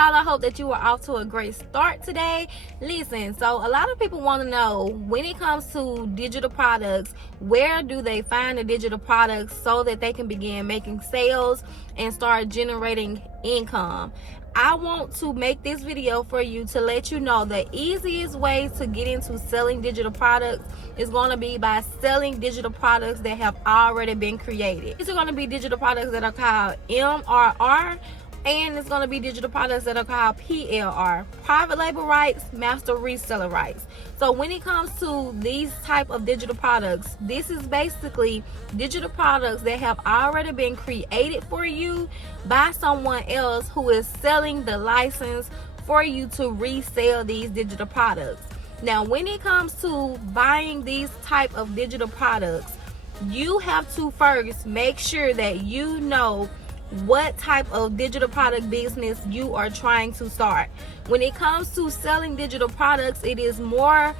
y'all, I hope that you are off to a great start today. Listen, so a lot of people want to know, when it comes to digital products, where do they find the digital products so that they can begin making sales and start generating income? I want to make this video for you to let you know the easiest way to get into selling digital products is going to be by selling digital products that have already been created. These are going to be digital products that are called MRR, and it's going to be digital products that are called PLR, private label rights, master reseller rights. So when it comes to these type of digital products, this is basically digital products that have already been created for you by someone else who is selling the license for you to resell these digital products. Now, when it comes to buying these type of digital products, you have to first make sure that you know what type of digital product business you are trying to start. When it comes to selling digital products, it is more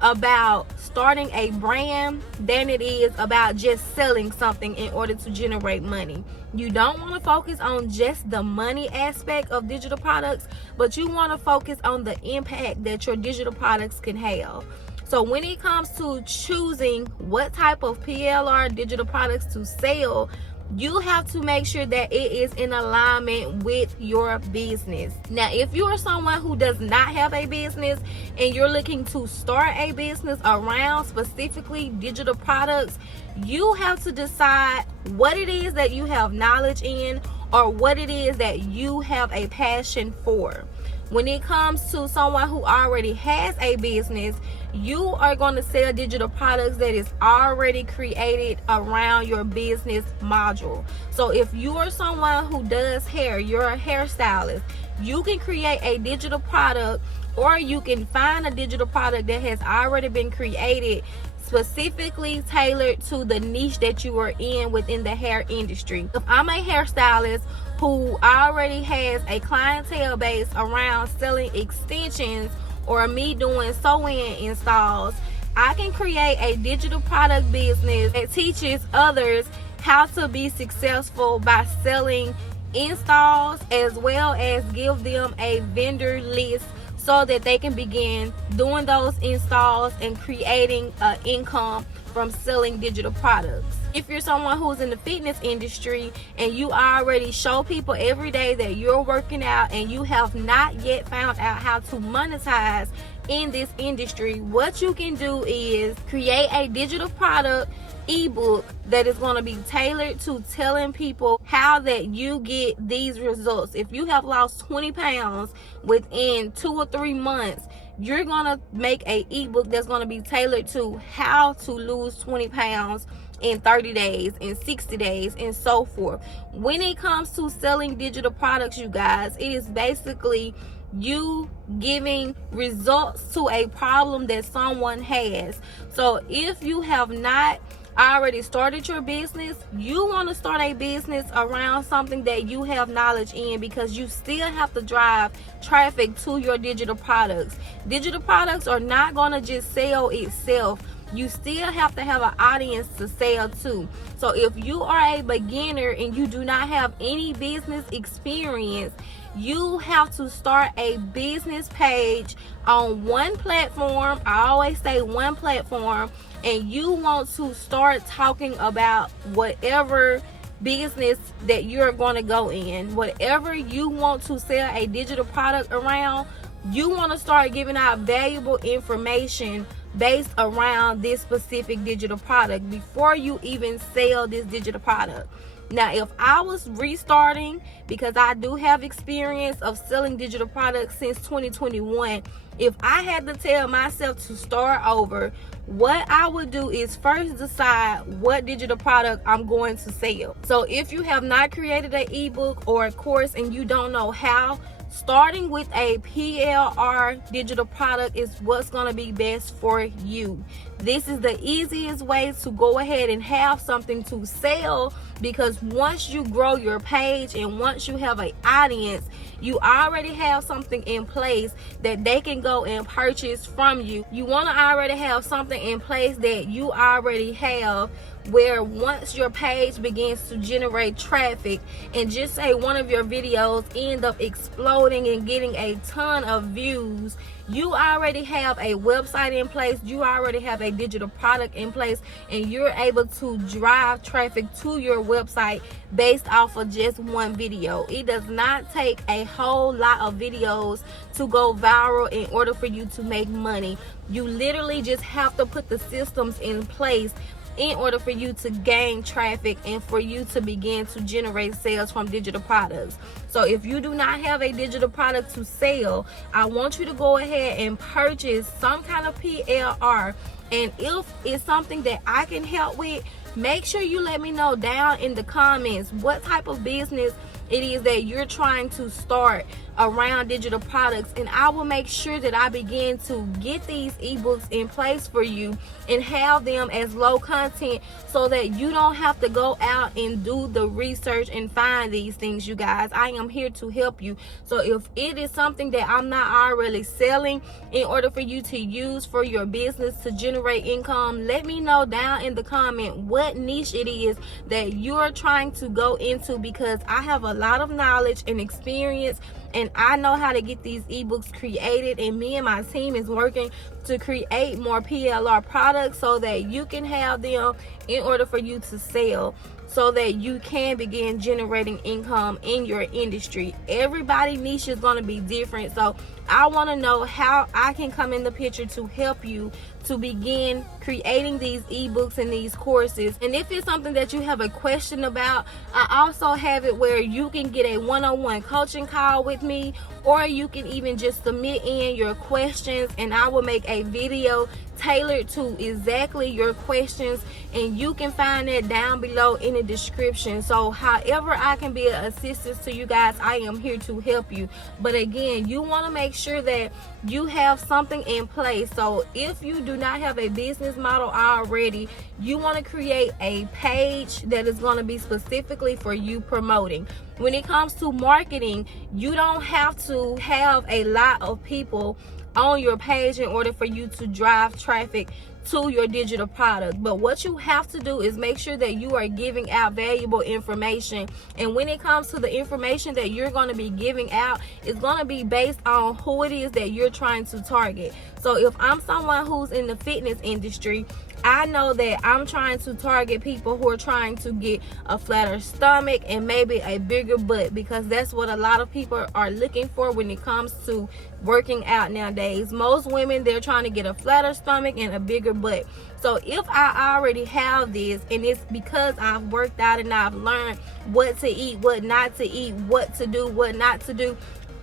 about starting a brand than it is about just selling something in order to generate money. You don't want to focus on just the money aspect of digital products, but you want to focus on the impact that your digital products can have. So when it comes to choosing what type of PLR digital products to sell, you have to make sure that it is in alignment with your business. Now, if you are someone who does not have a business and you're looking to start a business around specifically digital products, you have to decide what it is that you have knowledge in or what it is that you have a passion for. When it comes to someone who already has a business, you are going to sell digital products that is already created around your business module. So if you are someone who does hair, you're a hairstylist, you can create a digital product, or you can find a digital product that has already been created specifically tailored to the niche that you are in within the hair industry. If I'm a hairstylist who already has a clientele base around selling extensions or me doing sew-in installs, I can create a digital product business that teaches others how to be successful by selling installs, as well as give them a vendor list so that they can begin doing those installs and creating income from selling digital products. If you're someone who's in the fitness industry and you already show people every day that you're working out and you have not yet found out how to monetize in this industry, what you can do is create a digital product ebook that is going to be tailored to telling people how that you get these results. If you have lost 20 pounds within 2 or 3 months, you're going to make a ebook that's going to be tailored to how to lose 20 pounds in 30 days, in 60 days, and so forth. When it comes to selling digital products, you guys, it is basically you giving results to a problem that someone has. So if you have not already started your business, you want to start a business around something that you have knowledge in, because you still have to drive traffic to your digital products. Digital products are not going to just sell itself. You still have to have an audience to sell to. So if you are a beginner and you do not have any business experience, you have to start a business page on one platform. I always say one platform, and you want to start talking about whatever business that you're going to go in. Whatever you want to sell a digital product around, you want to start giving out valuable information based around this specific digital product before you even sell this digital product. Now, if I was restarting, because I do have experience of selling digital products since 2021, if I had to tell myself to start over, what I would do is first decide what digital product I'm going to sell. So if you have not created an ebook or a course and you don't know how, starting with a PLR digital product is what's going to be best for you. this is the easiest way to go ahead and have something to sell, because once you grow your page and once you have an audience, you already have something in place that they can go and purchase from you. You want to already have something in place that you already have, where once your page begins to generate traffic, and just say one of your videos end up exploding and getting a ton of views, you already have a website in place, you already have a digital product in place, and you're able to drive traffic to your website based off of just one video. It does not take a whole lot of videos to go viral in order for you to make money. You literally just have to put the systems in place in order for you to gain traffic and for you to begin to generate sales from digital products. So if you do not have a digital product to sell, I want you to go ahead and purchase some kind of PLR. And if it's something that I can help with, make sure you let me know down in the comments what type of business it is that you're trying to start around digital products, and I will make sure that I begin to get these ebooks in place for you and have them as low content, so that you don't have to go out and do the research and find these things. You guys, I am here to help you. So if it is something that I'm not already selling in order for you to use for your business to generate income, let me know down in the comment what niche it is that you're trying to go into, because I have a lot of knowledge and experience, and I know how to get these ebooks created, and me and my team is working to create more PLR products so that you can have them in order for you to sell, so that you can begin generating income in your industry. Everybody's niche is going to be different, so I want to know how I can come in the picture to help you to begin creating these ebooks and these courses. And if it's something that you have a question about, I also have it where you can get a one-on-one coaching call with me, or you can even just submit in your questions and I will make a video tailored to exactly your questions, and you can find that down below in the description. So however I can be an assistance to you guys, I am here to help you. But again, you want to make sure that you have something in place. So if you do not have a business model already, you want to create a page that is going to be specifically for you promoting. When it comes to marketing, you don't have to have a lot of people on your page in order for you to drive traffic to your digital product. But what you have to do is make sure that you are giving out valuable information. And when it comes to the information that you're going to be giving out, it's going to be based on who it is that you're trying to target. So if I'm someone who's in the fitness industry, I know that I'm trying to target people who are trying to get a flatter stomach and maybe a bigger butt, because that's what a lot of people are looking for when it comes to working out nowadays. Most women, they're trying to get a flatter stomach and a bigger butt. So if I already have this, and it's because I've worked out and I've learned what to eat, what not to eat, what to do, what not to do,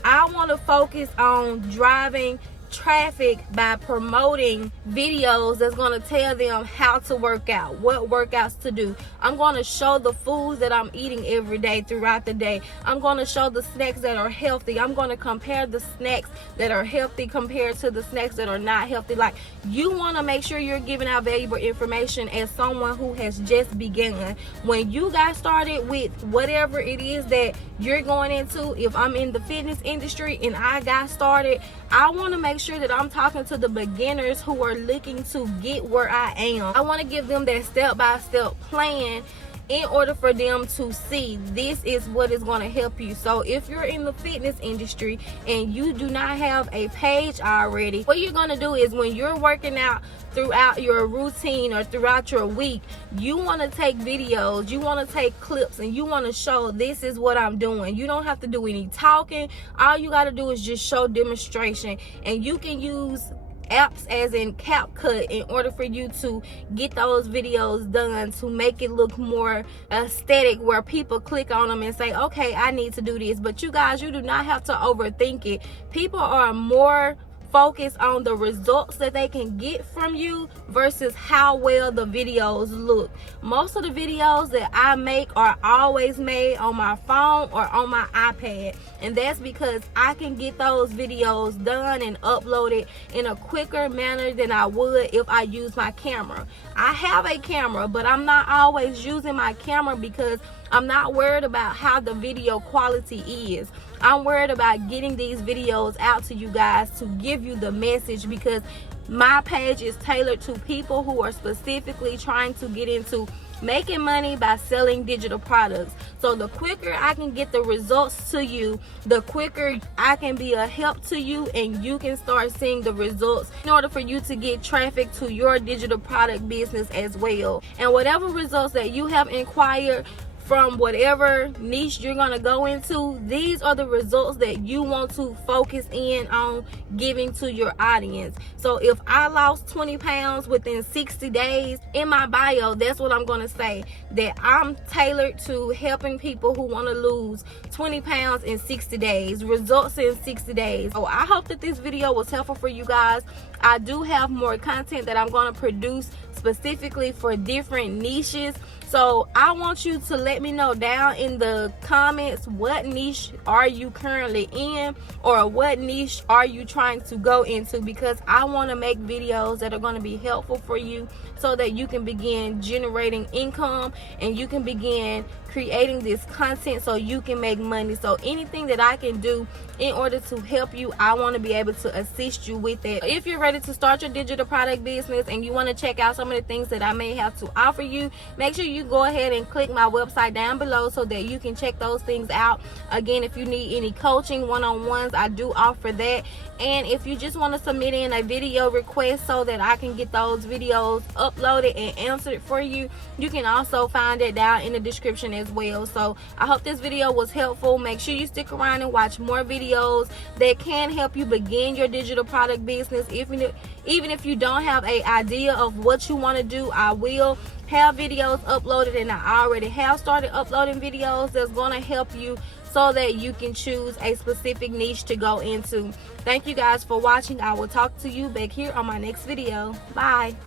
I want to focus on driving traffic by promoting videos that's going to tell them how to work out, what workouts to do. I'm going to show the foods that I'm eating every day throughout the day. I'm going to show the snacks that are healthy. I'm going to compare the snacks that are healthy compared to the snacks that are not healthy. Like, you want to make sure you're giving out valuable information as someone who has just begun. When you got started with whatever it is that you're going into, if I'm in the fitness industry and I got started, I want to make sure that I'm talking to the beginners who are looking to get where I am. I want to give them that step-by-step plan in order for them to see this is what is going to help you. So if you're in the fitness industry and you do not have a page already, what you're going to do is when you're working out throughout your routine or throughout your week, you want to take videos, you want to take clips, and you want to show this is what I'm doing. You don't have to do any talking. All you got to do is just show demonstration, and you can use apps as in CapCut in order for you to get those videos done to make it look more aesthetic, where people click on them and say, okay, I need to do this. But you guys, you do not have to overthink it. People are more focus on the results that they can get from you versus how well the videos look. Most of the videos that I make are always made on my phone or on my iPad, and that's because I can get those videos done and uploaded in a quicker manner than I would if I use my camera. I have a camera, but I'm not always using my camera because I'm not worried about how the video quality is. I'm worried about getting these videos out to you guys to give you the message, because my page is tailored to people who are specifically trying to get into making money by selling digital products. So the quicker I can get the results to you, the quicker I can be a help to you, and you can start seeing the results in order for you to get traffic to your digital product business as well. And whatever results that you have inquired from whatever niche you're going to go into, these are the results that you want to focus in on giving to your audience. So if I lost 20 pounds within 60 days, in my bio, that's what I'm going to say, that I'm tailored to helping people who want to lose 20 pounds in 60 days, results in 60 days. So I hope that this video was helpful for you guys. I do have more content that I'm going to produce specifically for different niches. So I want you to let me know down in the comments, what niche are you currently in, or what niche are you trying to go into, because I want to make videos that are going to be helpful for you so that you can begin generating income and you can begin creating this content so you can make money. So anything that I can do in order to help you, I want to be able to assist you with it. If you're ready to start your digital product business and you want to check out some of the things that I may have to offer you, make sure you go ahead and click my website down below so that you can check those things out. Again, if you need any coaching one-on-ones, I do offer that. And if you just want to submit in a video request so that I can get those videos uploaded and answered for you, you can also find it down in the description as well. So I hope this video was helpful. Make sure you stick around and watch more videos that can help you begin your digital product business. Even if you don't have an idea of what you want to do, I will have videos uploaded, and I already have started uploading videos that's going to help you so that you can choose a specific niche to go into. Thank you guys for watching. I will talk to you back here on my next video. Bye.